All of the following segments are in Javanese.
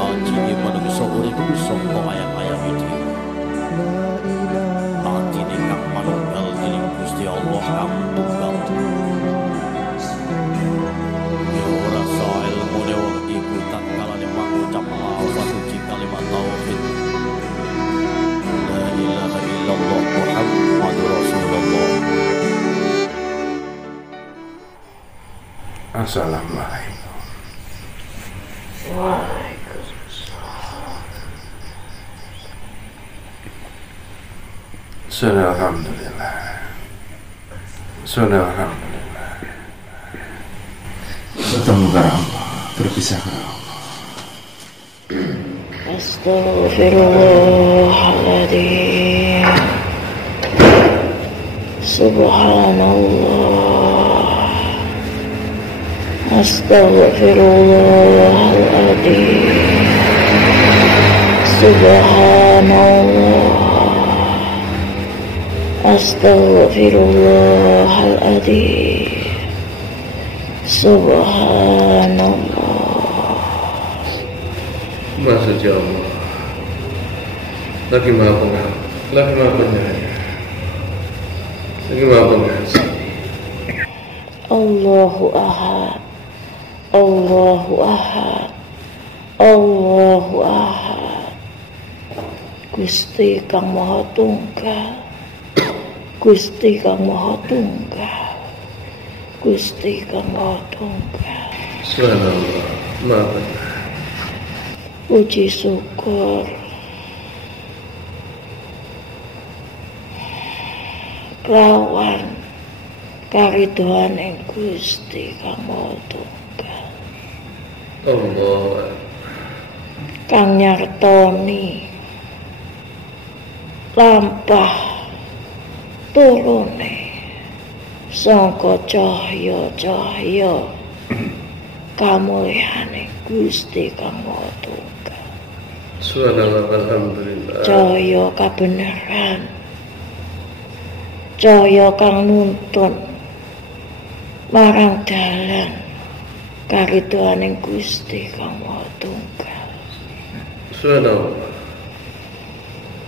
Aji manungsa urip saka ayam-ayam iki. Atine kang manunggal dening Gusti Allah kang tunggal. Ya ora sae ilmune wong iku tak kalane mangucap lafaz suci kalimat tauhid. La ilaha illallah Muhammadur Rasulullah. Assalamualaikum. Waalaikumsalam. Alhamdulillah. Alhamdulillah. Bertemu ke Allah, berpisah ke Allah. Astaghfirullahaladzim. Subhanallah. Astaghfirullahaladzim. Subhanallah. Astaghfirullahaladzim. Subhanallah. Maksud ya Allah, lagi maha pengampun, lagi maha penyayang, lagi maha pengasih. Allahu Ahad, Allahu Ahad, Allahu Ahad. Gusti Kang Maha Tunggal, Gusti Kang Maha Tunggal, Gusti Kang Maha Tunggal. Subhanallah, maha benar. Puji syukur rawan karidhoaning Gusti Kang Maha Tunggal. Allah Kang nyartoni lampah turune sangka cahya-cahya kamulyaning Gusti Kang Maha Tunggal. Subhanallah, alhamdulillah. Cahya kabeneran, cahya kang nuntun marang dalan karidhoaning Gusti Kang Maha Tunggal. Subhanallah.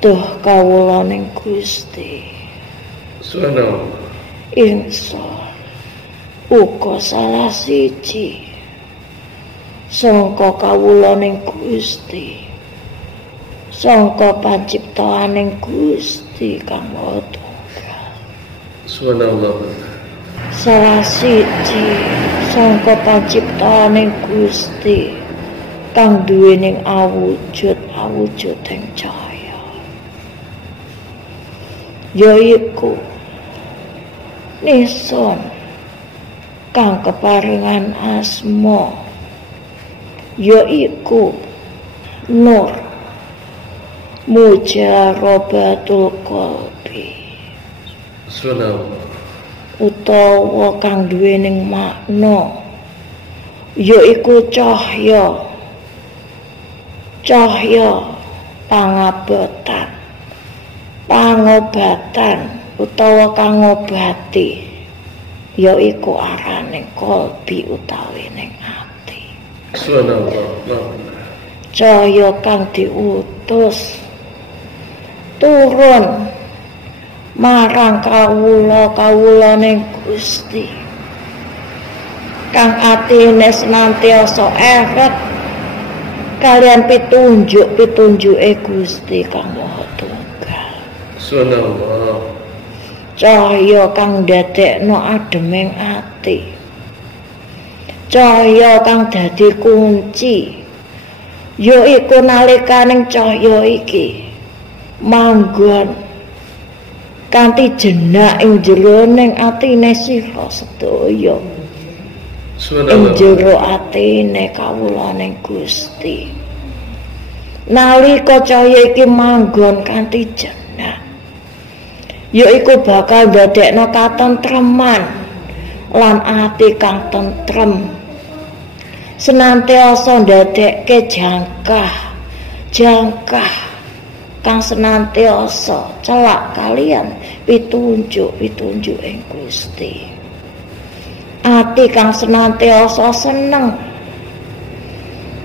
Duh kawulaning Gusti, Subhanallah. ingsun uga salah siji sangka kawulaning Gusti, sangka panciptaaning Gusti Kang Maha Tunggal. Subhanallah. Salah siji sangka panciptaaning Gusti kang duwening awujud-awujuding cahya, yaiku Nison kang keparingan asma, yaiku Nur Mujarabatul Qalbi, Subhanallah. utawa kang duwening makna yaiku cahya, cahya pangabotan, pangobatan utawa kang ngobati, yaiku araning qalbi utawi ning ati. Subhanallah. Cahya kang diutus turun marang kawula-kawulaning Gusti kang atine senantiasa eret kalian pitunjuk-pitunjuke Gusti Kang Maha Tunggal. Subhanallah. Cahya kang ndadekno ademing ati, cahya kang dadi kunci, yaiku nalikaning cahya iki manggon kanthi jenak ing jeroning atine sira sedaya, ing jero atine kawulaning Gusti. Nalika cahya iki manggon kanthi jenak, yaiku bakal ndadekno katentreman lan ati kang tentrem, senantiasa ndadekke jangkah kang senantiasa celak kalian pitunjuk-pitunjuk ing Gusti. Ati kang senantiasa seneng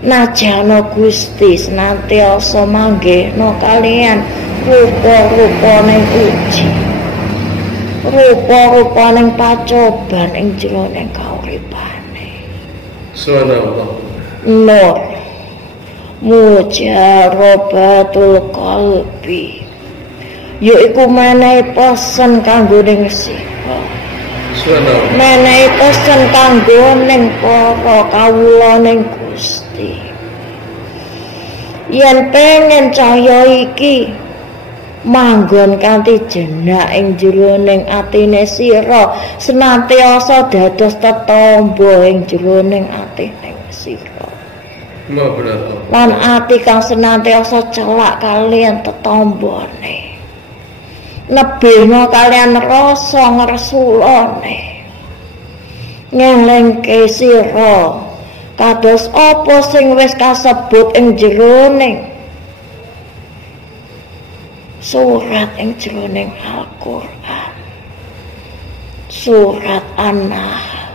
najana Gusti senantiasa manggihna kalian rupa-rupaning uji, rupa-rupaning pacoban ing jroning kauripane. Subhanallah. Nur mujarabatul qalbi, yaiku menehi pesen kanggo ning sira, menehi pesen kanggo ning para kawula ning Gusti. Yen pengen cahya iki manggon kanthi jenak ing jroning atine sira, senantiasa dados tetamba ing jroning atine sira. Lan ati kang senantiasa celak kalian tetambane, nebihna kalian rasa ngresulane, ngelingke sira kados apa sing wis kasebut ing jroning surat ing jroning Al-Qur'an, surat An-Nahl,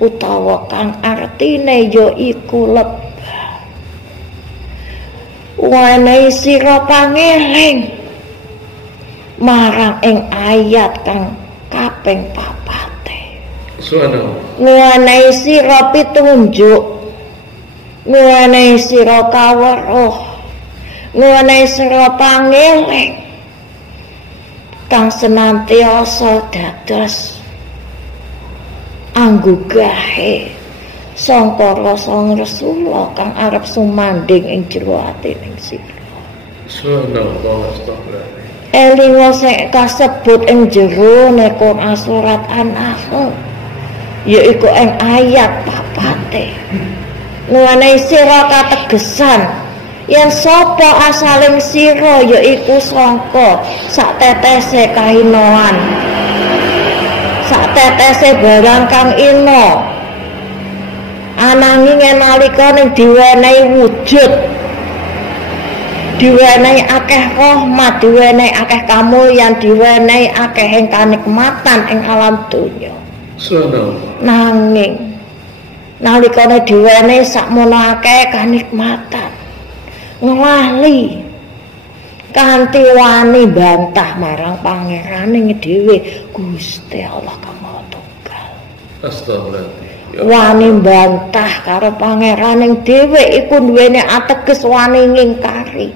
utawa kang artine ya iku lebah. Wenehi sira pangeling marang ing ayat kang kaping 4. Subhanallah. Wenehi sira pitunjuk, wenehi sira kaweruh, wenehi sira pangeling kang senantiasa dados anggugahe sangka rasa ngresula kang arep sumanding ing jero atining sira. Subhanallah. Astagfirullah. Elingo sing kasebut ing jero Quran surat An-Nahl, yaiku ing ayat 4. Nuwane sira kategesan yen sapa asaling sira yaiku sangka satetese kahinoan, satetese barang kang ina. Ananging nalika ning diwenehi wujud, diwenehi akeh rahmat, diwenehi akeh kamulyan, diwenehi akeh kanikmatan ing alam donya. Subhanallah. Nanging nalika diwenehi sakmono akeh kanikmatan, nglali kanthi wani bantah marang pangerane dhewe Gusti Allah Kang Maha Tunggal. Astagfirullah. Wani bantah karo pangeran dhewe iku duwene ateges wani ngingkari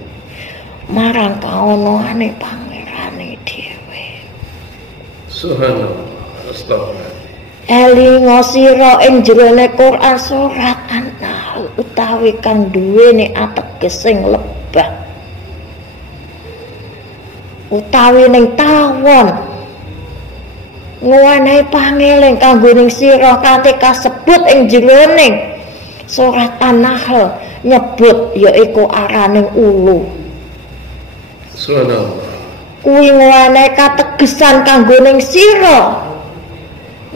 marang kaonoane pangerane dhewe. Subhanallah. Astagfirullah. Elinga sira ing jroning Quran surat An-Nahl utawi kang duwene ateges sing lebah utawi ning tawon, nguwanehi pangeling kanggo ning sira kanthi kasebut ing jroning surat An-Nahl nyebut yaiku araning ulu. Subhanallah. Kuwi nguwanehi kategesan kanggo ning sira,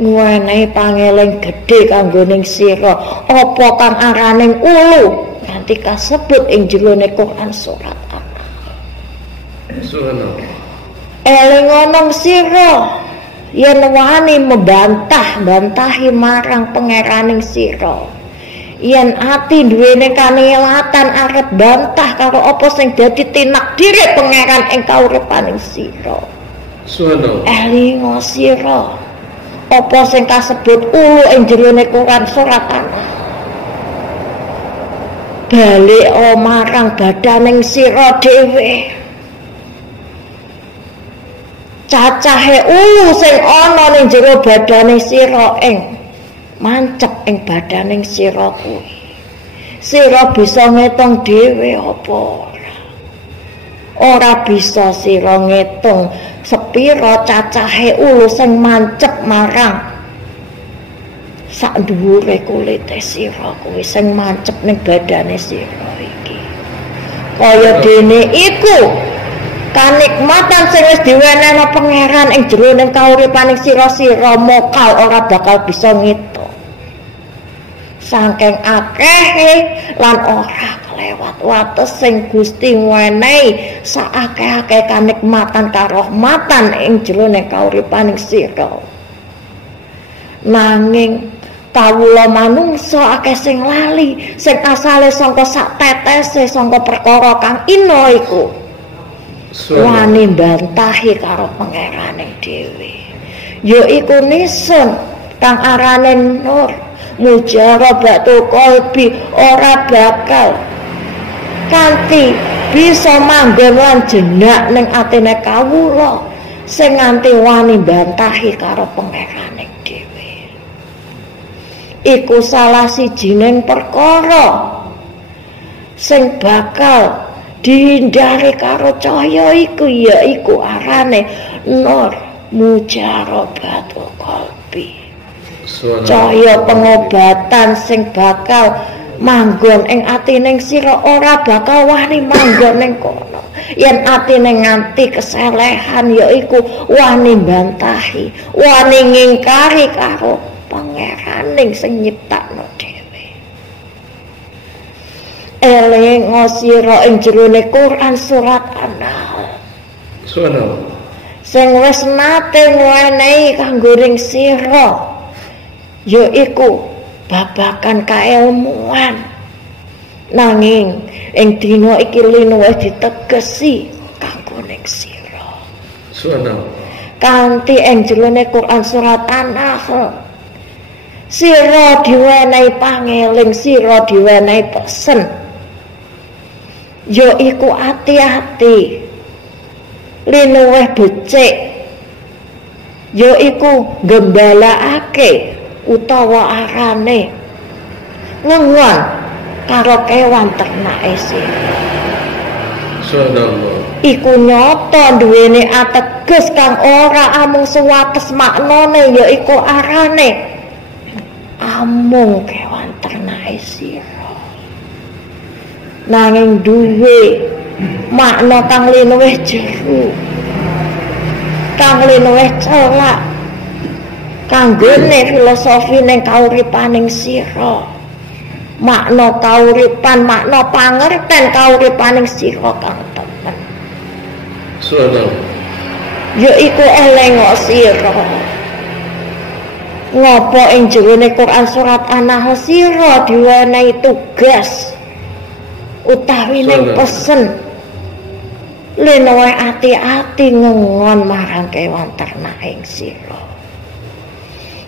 nguwanehi pangeling gedhe kanggo ning sira apa kang araning ulu kanthi kasebut ing jroning Quran surat An-Nahl. Subhanallah. Eling sira yen wani bantahi marang pangeraning sira, yen ati duwene kanilatan arep bantah karo apa sing dadi tinakdire pangeran ing kauripaning sira. Subhanallah. Elinga sira apa sing kasebut ulu ing jroning Quran surat An-Nahl, balik marang badaning sira dhewe. Cacahe ulu sing ana ning jero badane sira ing mancep ing badaning sira kuwi. Sira bisa ngitung dhewe apa ora? Ora bisa sira ngitung sepira cacahe ulu sing mancep marang sak dhuwure kulite sira kuwi sing mancep ning badane sira iki. Kaya dene iku kanikmatan sing wis diwenehna pangeran ing jroning kauripaning sira-sira mokal ora bakal bisa ngitung. Saking akehe lan ora kelewat wates sing Gusti wenehi saakeh-akeh kanikmatan karahmatan ing jroning kauripaning sira. Nanging kawula manungsa akeh sing lali, sing asale saka sak tetese saka perkara kang ina iku wani mbantahi karo pangerane dhewe. Ya iku nisun kang arane nur, mujarabatul qalbi, ora bakal kanthi bisa manggon lan jenak ning atine kawula sing nganti wani mbantahi karo pangerane dhewe. Iku salah sijining perkara sing bakal dihindari karo cahya iku, yaiku arane nur mujarabatul qalbi. Cahya pengobatan sing bakal manggon ing atining sira, ora bakal wani manggon ning kono yen atine nganti keselehan, yaiku wani mbantahi, wani ngingkari karo pangeraning sing nyiptakno dhewe. Eling sira ing jerone Quran surat An-Nahl sing wis nate ngwenehi kanggo ring sira, yaiku babakan kailmuan. Nanging ing dina iki linuwih ditegesi kanggo ning sira. Kanthi ing jerone Quran surat An-Nahl sira diwenehi pangeling, sira diwenehi pesen, yaiku ati-ati linuwih becik, yaiku gembalaake utawa arane ngengon karo kewan ternake sira. Iku nyata duweni ateges kang ora amung sewates maknane, yaiku arane amung kewan ternake sira, nanging duwe makna kang linuwih jero, kang linuwih celak kanggone filosofi ning kauripaning sira. Makna kauripan, makna pangerten kauripaning sira kang temen. Yaiku elengo sira ngopo ing jerone Quran surat An-Nahl sira diwenehi tugas utawi ning pesen linuwih ati-ati ngengon marang kewan ternak ing sira.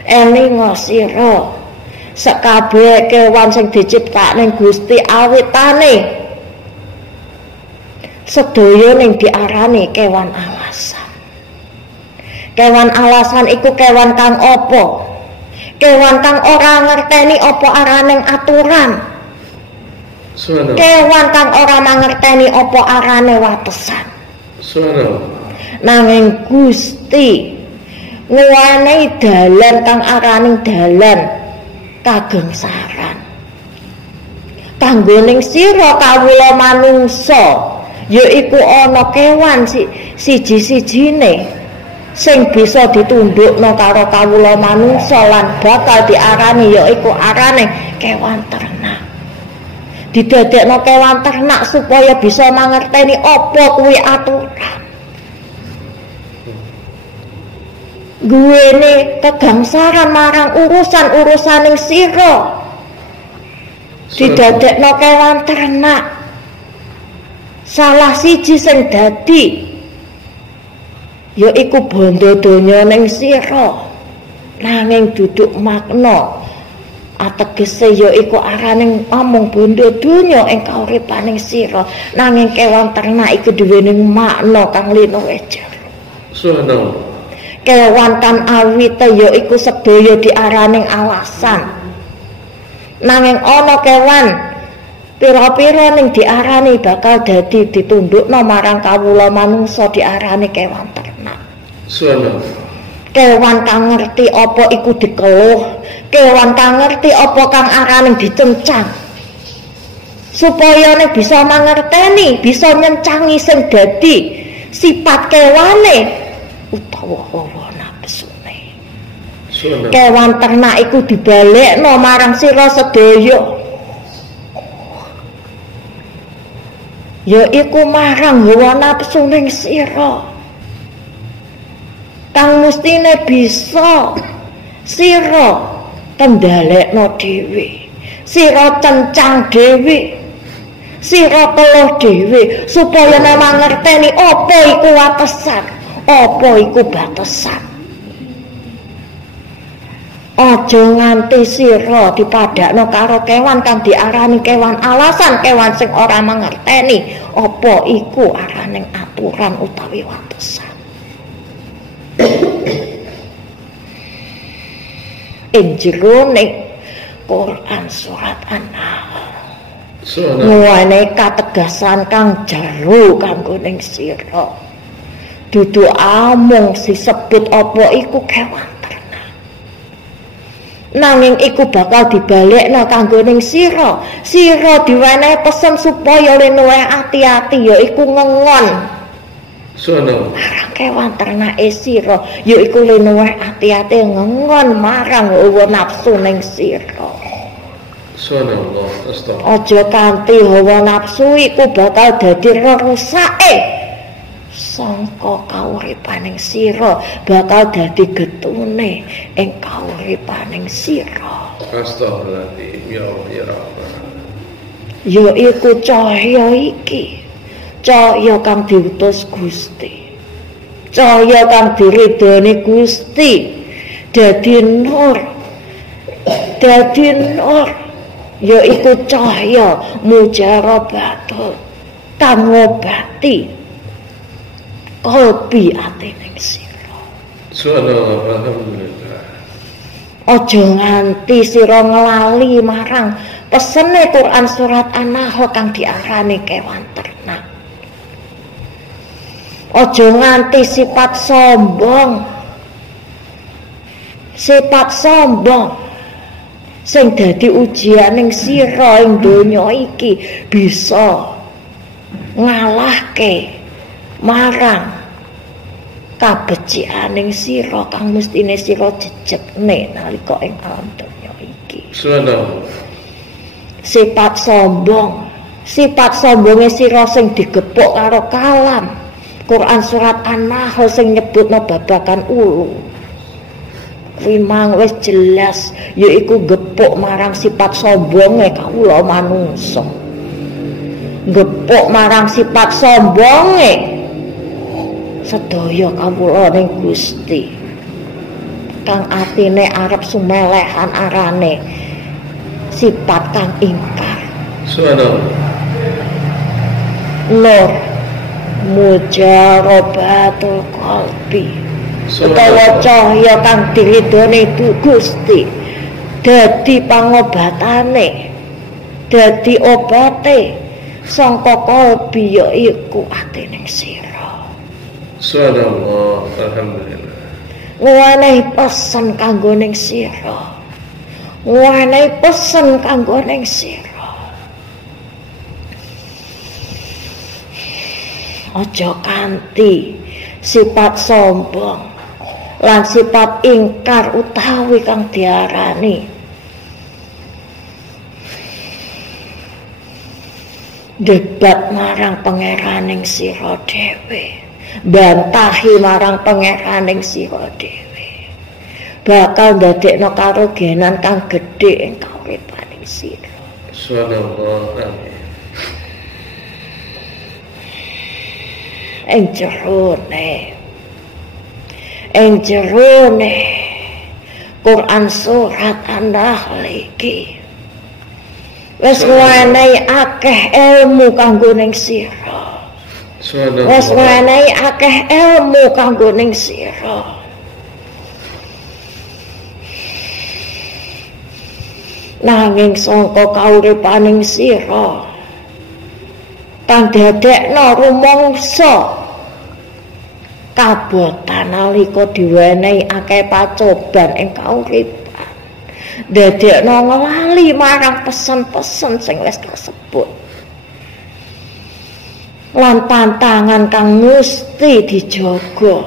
Elingo sira sakabeh kewan sing diciptakne Gusti awitane sedaya ning diarani kewan alasan. Kewan alasan iku kewan kang apa? Kewan kang ora ngerteni apa araning aturan. Kewan kang ora mangerteni apa arane watesan. Nanging Gusti nguwanehi dalan kang araning dalan kageng saran kanggo ning sira kawula manungsa, yaiku ana kewan siji-sijine sing bisa ditundukna karo kawula manungsa lan bakal diarani yaiku arane kewan ternak. Didadekno kewan ternak supaya bisa mangerteni apa kuwi aturan, guwene kegangsaran marang urusan-urusaning sira. Didadekno kewan ternak salah siji sing dadi yaiku bondo donya ning sira, nanging duduk makna ategese yaiku araning amung bondo donya ing kauripaning sira, nanging kewan ternak iku duweni makna kang linuwih jero. Kewan kan awite yaiku sedaya diaraning alasan, nanging ana kewan pira-pira ning diarani bakal dadi ditundukna marang kawula manungsa diarani kewan ternak. Kewan kang ngerti apa iku dikeluh, kewan kang ngerti apa kang araning dicencang, supaya nek bisa mangerteni, bisa nyencangi sing dadi sifat kewane utawa hawa nafsune. Kewan ternak iku dibalekno marang sira sedaya, yaiku marang hawa nafsu ning sira kang mestine bisa sira kendhalekno dhewe, sira cencang dhewe, sira teluh dhewe supaya memang ngerteni apa iku watesan, apa iku batesan. Aja nganti sira dipadakno karo kewan kang diarani kewan alasan, kewan sing ora mangerteni apa iku araning aturan utawi watesan. Ing jerone Quran surat An-Nahl nguwane kategasan kang jero kanggo ning sira. Dudu amung disebut apa iku kewan ternak. Nanging iku bakal dibalekno kanggo ning sira. Sira diwenehi pesen supaya luwih ati-ati yaiku ngengon. Marang kewan ternake sira yaiku luwih ati-ati ngengon marang hawa nafsu ning sira. Aja kanthi hawa nafsu iku bakal dadi rusake sangka kauripaning sira, bakal dadi getune ing kauripaning sira. Astagfirullahaladzim, ya Allah ya Rahman. Ya iku cahya iki, cahya kang diutus Gusti, cahya kang diridhoni Gusti, dadi nur, ya iku cahya mujarabatul kang ngobati kalbi atining sira. Alhamdulillah. Aja nganti sira nglali marang pesene Quran surat An-Nahl kang diarani kewan ternak. Aja nganti sifat sombong sing dadi ujianing sira ing donya iki bisa ngalahke marang kabecianing sira kang mestine sira jejekne nalika ing alam donya iki. Sifat sombonge sira sing digepuk karo kalam Quran surat An-Nahl sing nyebutno babagan ulu. Memang wis jelas yaiku gepuk marang sifat sombonge kawula manungsa. Gepuk marang sifat sombonge sedaya kawula ning Gusti. Kang atine arep sumelehan arane sifat kang ingkar. Subhanallah. Nur mujarabatul qalbi. Utawa cahya kang diridhoni Gusti dadi pangobatane, dadi obate sangka kalbi yaiku atining sira. Subhanallah, alhamdulillah. Nguwanehi pesen kanggo ning sira. Aja kanthi sifat sombong lan sifat ingkar utawi kang diarani debat marang pangeraning sira dhewe, bantahi marang pangeraning sira dhewe, bakal ndadekno karugenan kang gedhe ing kauripaning sira. Subhanallah, amin. Ing jerone Quran surat An-Nahl iki wis wenehi akeh ilmu kanggo ning sira. Wis wenehi akeh ilmu kanggo ning sira. Nanging sangka kauripaning sira kang dadekno rumangsa kabotan nalika diwenehi akeh pacoban ing kauripan, dadekno nglali marang pesen-pesen sing wis kasebut lan tantangan kang mesti dijaga.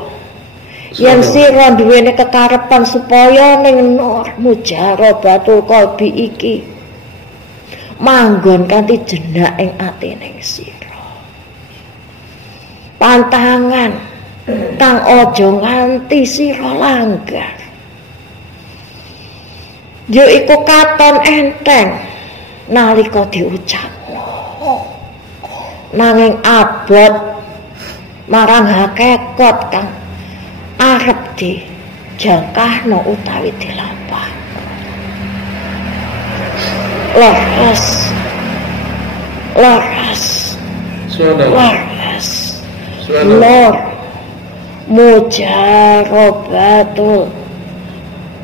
Yen sira duweni kekarepan supaya ning nur mujarabatul qalbi iki manggon kanthi jenak ing atining sira. Pantangan kang aja nganti sira langgar. ya iku katon enteng nalika diucapno, nanging abot marang hakikat kang arep dijangkahno utawi dilampahno. Laras Lor mujarobatul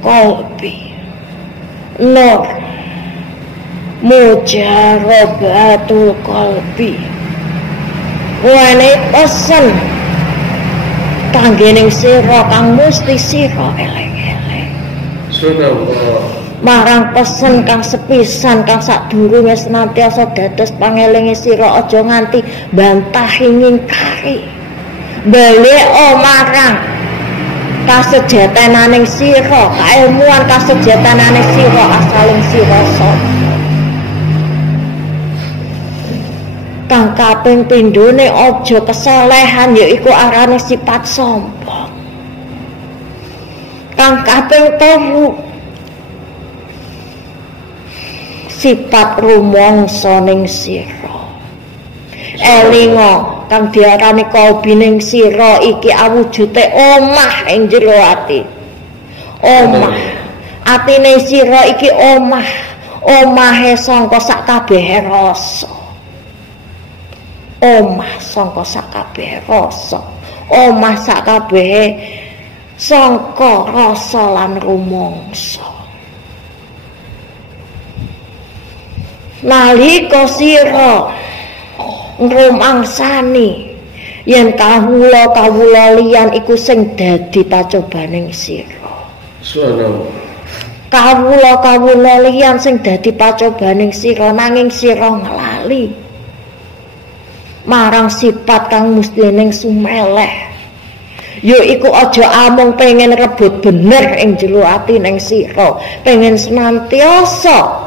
qalbi, Lor mujarobatul qalbi. Wane pesen kanggening sira kang mesti sira eleng-eleng. Subhanallah. Marang pesen kang sepisan kang sadurunge senantiasa dados pangelinge sira, aja nganti bantahi ngingkari. Balik marang kasejataning sira, kailmuan kasejataning sira asaling sira sapa. Kang kaping pindhone aja kesalehan yaiku arane sifat sombong. Kang kaping telu sifat rumangsa ning sira. Elinga kang diarani kalbi ning sira iki awujute omah ing jero ati. Omah. Atine sira iki omah. Omahe sangka sakabeh rasa. Omah sangka sakabeh rasa. Omah sakabeh sangka rasa lan rumangsa. Nalika sira ngrumangsani yen kawula liyan iku sing dadi pacobaning sira. Subhanallah. Kawula liyan sing dadi pacobaning sira, nanging sira nglali marang sifat kang mestining sumeleh. Ya iku aja amung pengen rebut bener ing jero ati ning sira, pengen senantiasa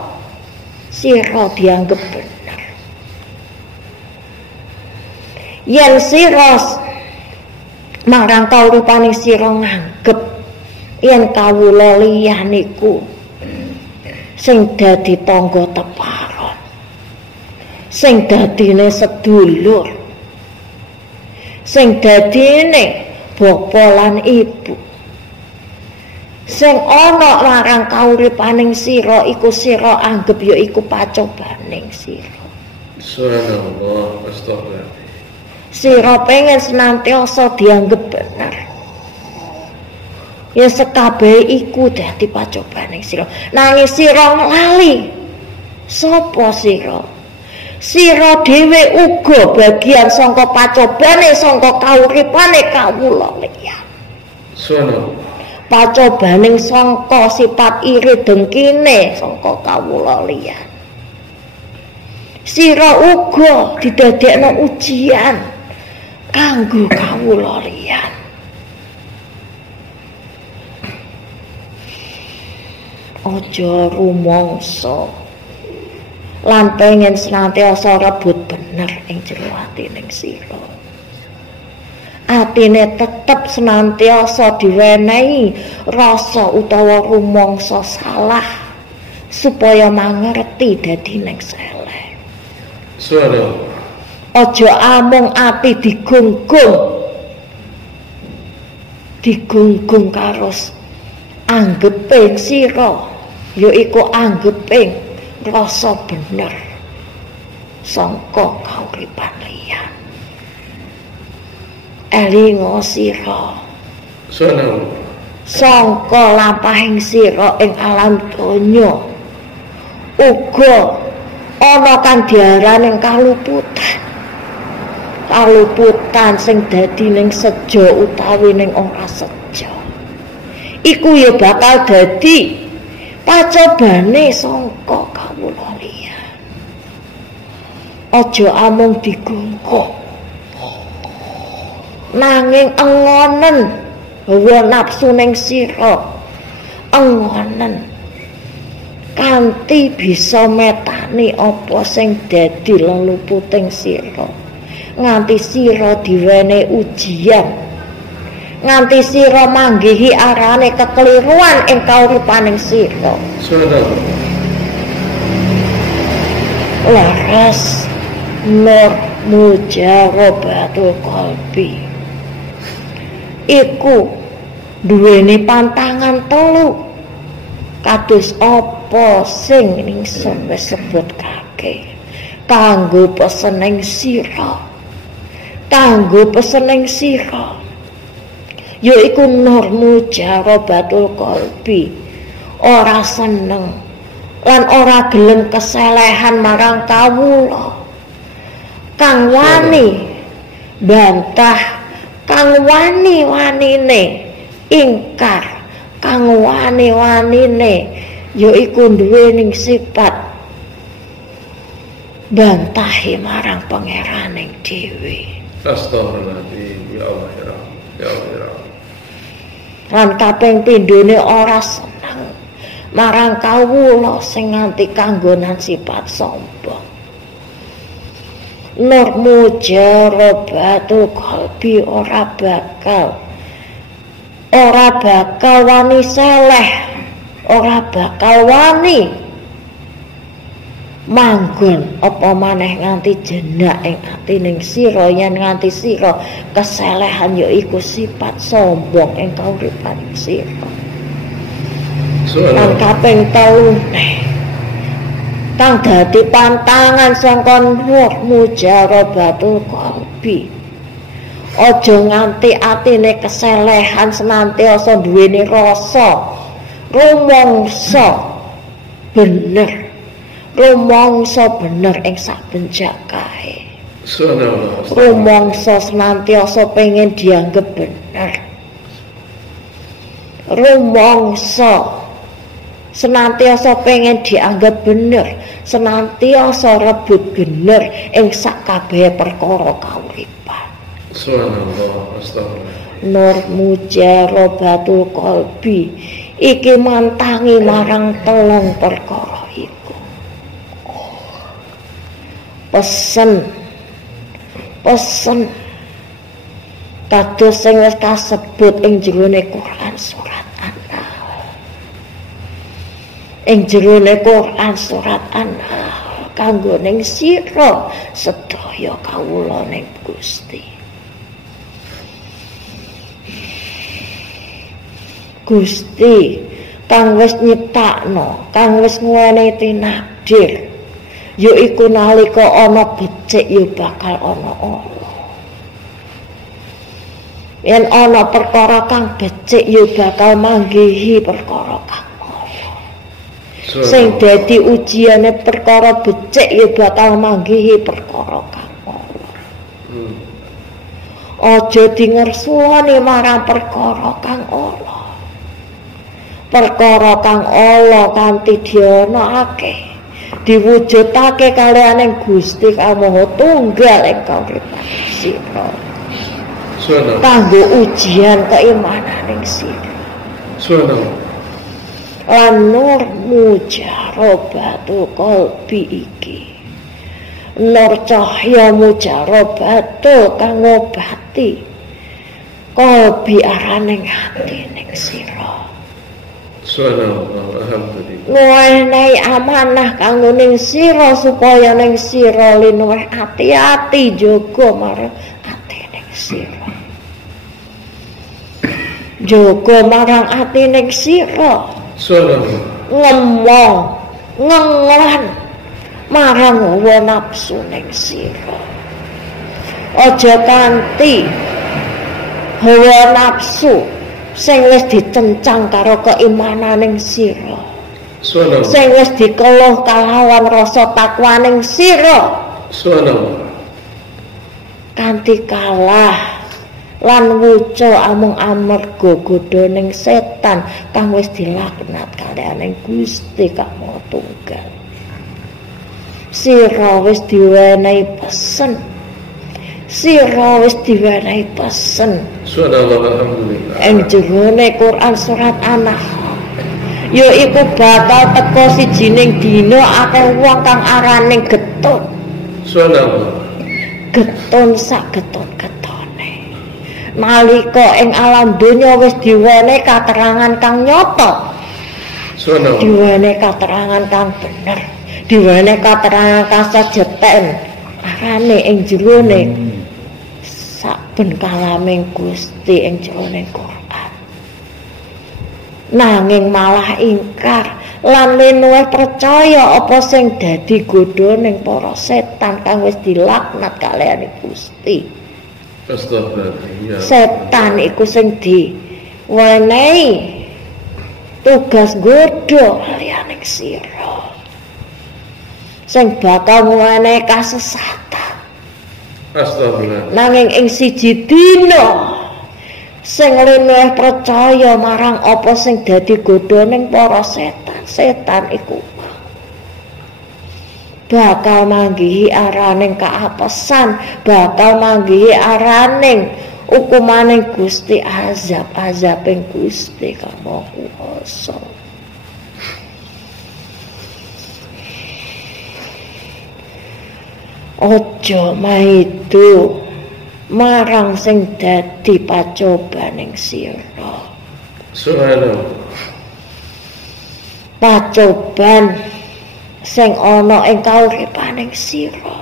sira dianggep bener. Yen sira marang kauripaning sira nganggep yen kawula liyan iku sing dadi tangga teparon, sing dadine sedulur, sing dadine bapa lan ibu, sing ana larang kauripaning sira iku sira anggap ya iku pacobaning sira. Subhanallah, astagfirullah. Sira pengen senantiasa dianggap bener. Ya sekabeh iku dadi pacobaning sira. Nanging sira nglali sapa sira? Sira dhewe uga bagian saka pacobane saka kauripane kawula liyan. Subhanallah. Pacobaning sangka sifat iri dengkine sangka kawula liyan. Sira uga didadekno ujian kanggo kawula liyan. Aja rumangsa lan pengen senantiasa rebut bener ing jero atining sira. Atine tetep senantiasa diwenehi rasa utawa rumangsa salah supaya mangerti dadi ning seleh. Subhanallah. Aja amung ati digunggung karo anggeping sira, yaiku anggeping rasa bener sangka kauripan liyan. Elinga sira sangka lampahing sira ing alam donya uga ana kang diarani kaluputan sing dadi ning sejo utawi ning ora sejo. Iku ya bakal dadi pacobane sangka kawula liyan. Aja amung digungkung, nanging engonen hawa nafsu ning sira, engonen kanthi bisa metani apa sing dadi leluputing sira, nganti sira diwene ujian nganti sira manggihi arane kekeliruan ing kauripaning sira. Laras nur mujarabatul qalbi iku duweni pantangan telu kados apa sing ingsun wis sebutake kanggo pesening sira yaiku nur mujarabatul qalbi ora seneng lan ora gelem keselehan marang kawula kang wani bantah kang wani-wanine ingkar kang wani-wanine yaiku duwening sifat bantahi marang pangeraning dhewe. Astagfirullahaladzim, ya Allah ya Allah. Lan kaping pindhone ora seneng marang kawula sing nganti kanggonan sifat sombong. Nur mujarabatul qalbi ora bakal wani seleh, ora bakal wani manggon apa maneh nganti jenak ing atining sira yen nganti sira keselehan yaiku sifat sombong ing kauripaning sira. Lan kaping 3 kang dadi pantangan saka nur mujarabatul qalbi aja nganti atine keselehan senantiasa duweni rasa rumangsa bener ing saben jakahe. Rumangsa senantiasa pengen dianggep bener. Rumangsa senantiasa pengen dianggap bener, senantiasa rebut bener ing sakabeh perkara kauripan. Subhanallah, astagfirullah. Nur mujarabatul qalbi iki mantangi marang telung perkara iku. Pesen kados sing wis kasebut ing jerone Quran surat ing jerone Quran surat An-Nahl kanggo ning sira sedaya kawula ning Gusti. Gusti kang wis nyiptakno, kang wis nguwenehi tinakdir, yaiku nalika ana becik ya bakal ana ala. Yen ana perkara kang becik ya bakal manggihi perkara kang sing dadi ujiane perkara becik ya bakal manggihi perkara kang ala. Aja dingersuani marang perkara kang ala. Perkara kang ala kanthi dianakake diwujudake kaliyan Gusti Kang Maha Tunggal ing kauripan sira. Kanggo ujian keimananing sira. Lan nur mujarabatul qalbi iki nur cahya mujarabatul kang ngobati qalbi araning ati ning sira. Alhamdulillah. Nguwenehi amanah kanggo ning sira supaya ning sira linuwih ati-ati jaga marang ati ning sira. Jaga marang ati ning sira. Ngomong ngengon marang hawa nafsu ning sira. Aja kanthi hawa nafsu sing wis dicencang karo keimananing sira. Sing wis dikeluh kalawan rasa takwaning sira. Kanthi kalah lan wuca amung amarga godhoning setan kang wis dilaknat kaliyan Gusti Kang Maha Tunggal. Sira wis diwenehi pesen. Alhamdulillah. Ing jerone Quran surat An-Nahl yaiku bakal teka sijining dina akeh wong kang arane getun. Getun sak getun-getune. nalika ing alam donya wis diwenehi katerangan kang nyata, diwenehi katerangan kang bener, diwenehi katerangan kang sejeten arane ing jerone saben kalaming Gusti ing jerone Quran. Nanging malah ingkar lan luwih percaya apa sing dadi godhoning para setan kang wis dilaknat kaliyan Gusti. Astagfirullah. Setan iku sing diwenehi tugas godho kaliyan sira. Sing bakal menehi kasesatan. Astagfirullah. Nanging ing siji dina sing luwih percaya marang apa sing dadi godhoning para setan iku bakal manggihi araning kaapesan, bakal manggihi araning ukumaning Gusti, azab-azabing Gusti kang Maha Kuwasa. Aja maido marang sing dadi pacobaning sira. Subhanallah. Pacoban sing ana ing kauripaning sira.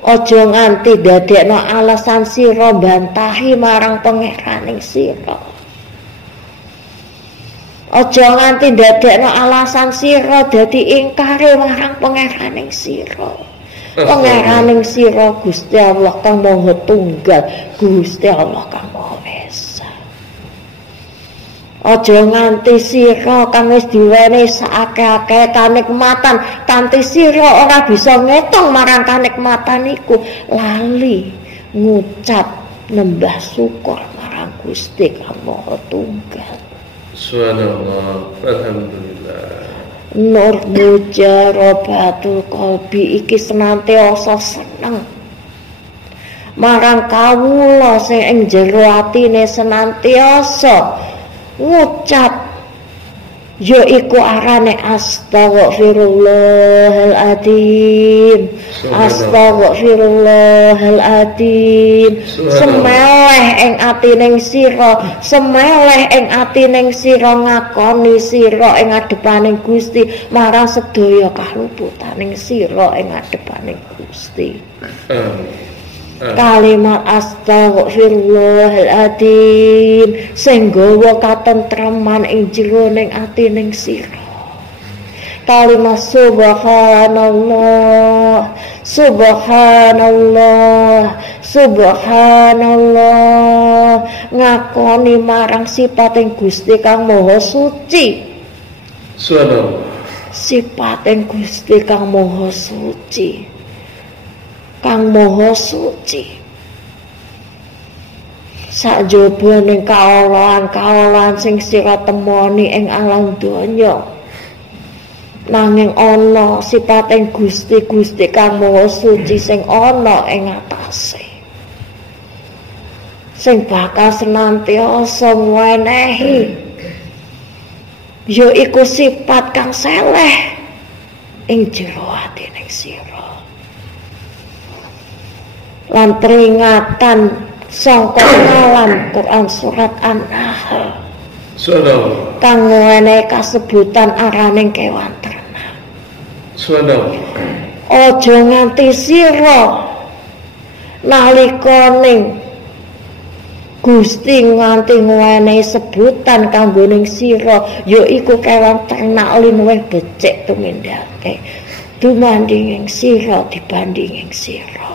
Aja nganti dadekno alasan sira bantahi marang pangeraning sira. Aja nganti dadekno alasan sira dadi ingkare marang pangeraning sira. Pangeraning sira Gusti Allah kang Maha Tunggal, Gusti Allah kang Maha Esa. Aja nganti sira kang wis diwenehi saakeh-akeh kanikmatan kanthi sira ora bisa ngitung marang kanikmatan iku, lali ngucap nembah syukur marang Gusti kang Maha Tunggal. Subhanallah. Alhamdulillah. Nur mujarabatul qalbi iki senantiasa seneng marang kawula sing ing jero atine senantiasa ngucap yaiku arane astaghfirullahaladzim, astaghfirullahaladzim. Semeleh ing atining sira, semeleh ing atining sira ngakoni sira ing ngadepaning Gusti marang sedaya kaluputaning sira ing ngadepaning Gusti. Kalimat astaghfirullahaladzim sing nggawa katentreman ing jroning atining sira. Kalimat subhanallah, subhanallah, subhanallah ngakoni marang sipating Gusti kang Maha Suci. Subhanallah. Sipating Gusti kang Maha Suci, kang Maha Suci. Sakjaba ning kaolahan-kaolahan sing sira temoni ing alam donya, nanging ana sipating Gusti kang Maha Suci sing ana ing atase, sing bakal senantiasa ngwenehi yaiku sifat kang seleh ing jero atining sira. Lan peringatan sangka alam Quran surat An-Nahl kang ngene kasebutan araning kewan ternak. Aja nganti sira nalikane Gusti nganti ngwenehi sebutan kanggoning sira yaiku kewan ternak luwih becik tumindake dumanding ing sira dibanding ing sira.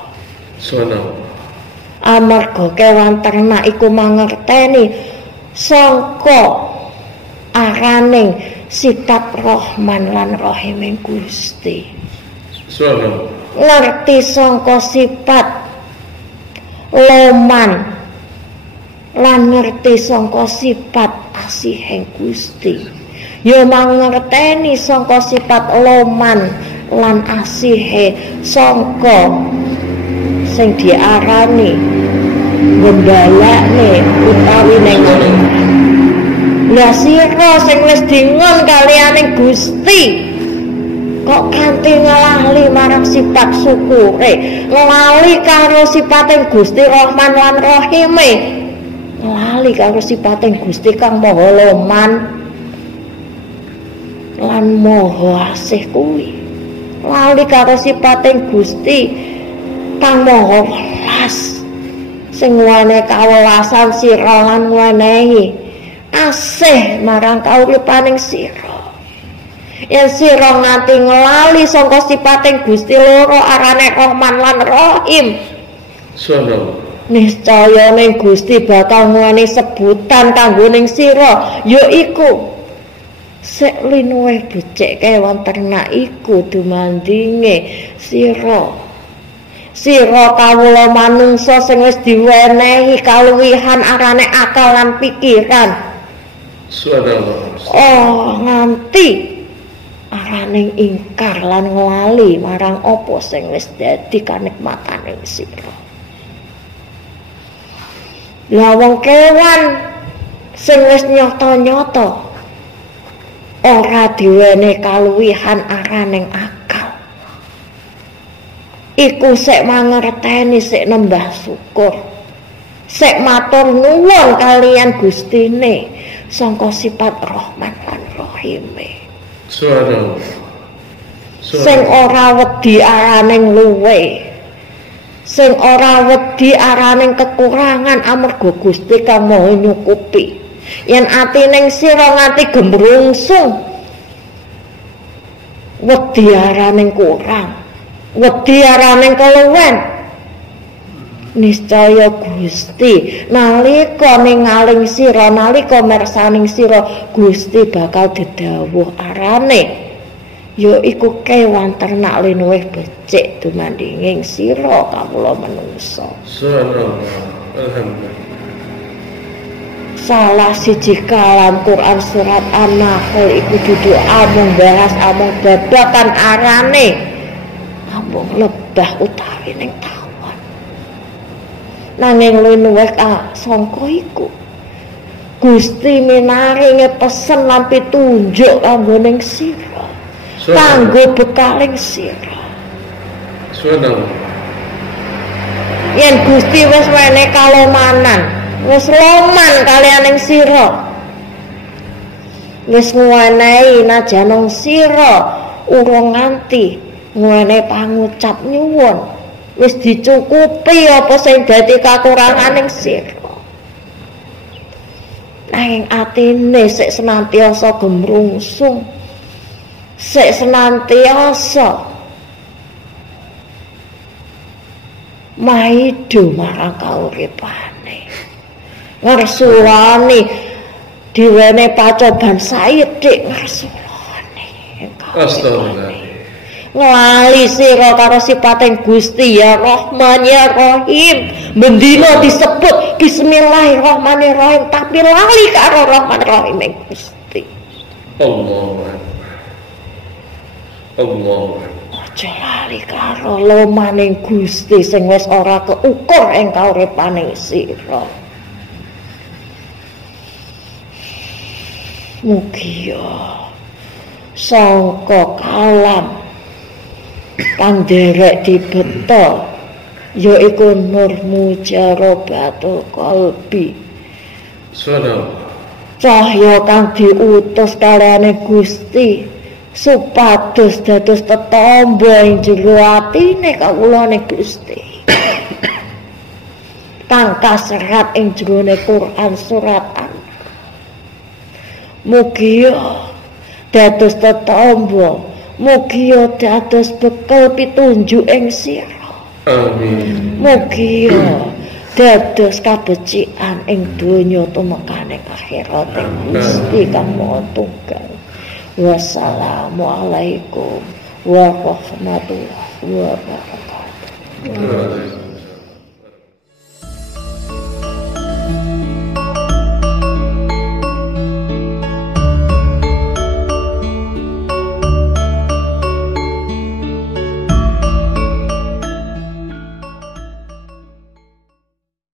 Amarga kewan ternak iku mangerteni sangka araning sifat Rahman lan Rahiming Gusti. Ngerti sangka sifat Loman lan ngerti sangka sifat Asihing Gusti. Ya mangerteni sangka sifat Loman lan Asihe sangka sing diarani gembalane utawi ning lah sira sing wis dingon kaliyaning Gusti kok kanthi ngelali marang sifat syukure, ngelali karo sipating Gusti Rahman lan Rahime, ngelali karo sipating Gusti kang Maha Loman lan Maha Asih kuwi, lali karo sipating Gusti kang Maha Welas sing ngene kawelasan sira lan wenehi asih marang kauripaning sira. Yen sira nganti nglali sangka sipating Gusti loro arane Rahman lan Rahim, niscaya ning Gusti bakal nguweni sebutan kanggo ning sira, yaiku sek linuwih becik kewan ternak iku dumandinge sira. Sira kawula manungsa sing wis diwenehi kaluwihan arane akal lan pikiran. Nganti arane ingkar lan nglali marang apa sing wis dadi kanikmatane sira. Lah wong kewan sing wis nyata-nyata ora diwenehi kaluwihan arane akal. Iku sek mangerteni, sek nembah syukur, sek matur nuwun kalian Gustine sangka sifat Rahman lan Rahime. Sing ora wedi arane luwe, sing ora wedi arane kekurangan amarga Gusti kang Maha nyukupi. Yen atine sira nganti gembrungsung wedi arane kurang, wedi arane keluwen, niscaya Gusti nalika ningaling sira, nalika mersaning sira, Gusti bakal dedhawuh arane yaiku kewan ternak linuwih becik dumandinging sira kawula manungsa. Alhamdulillah. Salah siji kalam Quran surat An-Nahl iku dudu amung bahas amung babagan arane amung lebah utawi ning tawon. Nanging luwih sangka iku Gusti minaringe pesen lan pitunjuk kanggo ning sira, kanggo bekaling sira. Yen Gusti wis wene kalomanan, wis loman kaliyan ing sira, wis nguwenehi najanong sira urung nganti nguwenehi pangucap nyuwun, wis dicukupi apa sing dadi kakurangan ing sira. Nanging atine sik senantiasa gemrungsung, sik senantiasa maido marang kauripane, ngersulani diwene pacoban saithik, ngersulani Astagfirullah. nglali sira karo sipating Gusti ya Rahman ya Rahim. Bendina disebut Bismillahirrahmanirrahim tapi lali karo Rahman Rahim Gusti. Allah. Aja lali karo lomaning Gusti sing wis ora keukur ing kauripaning sira. Mugi sangka kalam kang derek dibeta yaiku nur mujarabatul qalbi, cahya kang diutus kalane Gusti supados dados tetamba ing jero atine kawulane Gusti kang kaserat ing jerone Quran surat An. Mugi dados tetamba, mugi dados bekal pitunjuk ing sira. Amin. Mugi dados kabecikan ing donya tumekaning akhirat ing Gusti kang Maha Tunggal. Wassalamualaikum warahmatullahi wabarakatuh.